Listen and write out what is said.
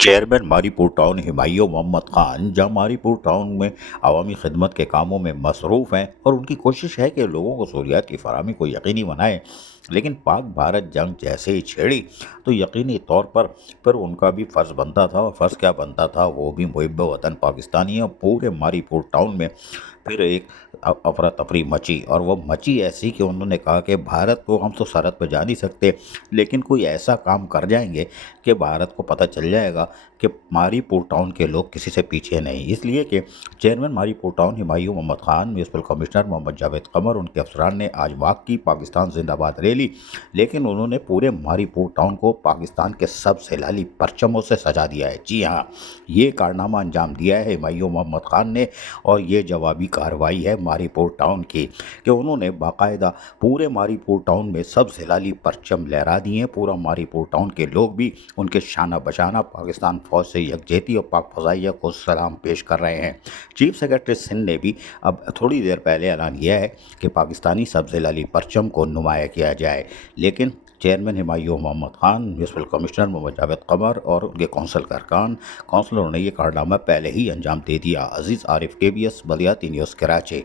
Chairman Mauripur town Humayun Mohammad Khan जहां Mauripur town में अवामी खिदमत के कामों में मसरूफ़ हैं और उनकी कोशिश है कि लोगों को सहूलियात की फराहमी को यकीनी बनाएं, लेकिन पाक भारत जंग जैसे ही छेड़ी तो यकीनी तौर पर फिर उनका भी फ़र्ज़ बनता था। और फ़र्ज़ क्या बनता था, वो भी मुहिब वतन पाकिस्तानी। और पूरे मारीपुर टाउन में फिर एक अफरा तफरी मची, और वो मची ऐसी कि उन्होंने कहा कि भारत को हम तो सरहद पर जा नहीं सकते, लेकिन कोई ऐसा काम कर जाएंगे कि भारत को पता चल जाएगा कि मारीपुर टाउन के लोग किसी से पीछे नहीं। इसलिए कि chairman Mauripur town Humayun Mohammad Khan, municipal commissioner Mohammad Javed Qamar, उनके अफसरान ने आज वाक की पाकिस्तान जिंदाबाद रैली, लेकिन उन्होंने पूरे मारीपुर टाउन को पाकिस्तान के सब सैलाली परचमों से सजा दिया है। जी हाँ, ये कारनामा अंजाम दिया है हुमायूं मोहम्मद खान ने, और ये जवाबी कार्रवाई है मारीपुर टाउन की कि उन्होंने बाकायदा पूरे मारीपुर टाउन में सब सैलाली परचम लहरा दिए हैं। पूरा मारीपुर टाउन के लोग भी उनके शाना बशाना पाकिस्तान फौज से यकजहती और पाक फजाइया को सलाम पेश कर रहे हैं। चीफ सेक्रेटरी सिंध ने भी अब थोड़ी देर पहले ऐलान किया है कि पाकिस्तानी सब्ज़ लाली परचम को नुमाया किया जाए, लेकिन chairman Humayun Mohammad Khan, municipal commissioner Mohammad Javed Qamar और उनके कौंसल के अरकान कौंसलरों ने यह कारनामा पहले ही अंजाम दे दिया। अजीज़ आरिफ, KBS बलियाती न्यूज़, कराची।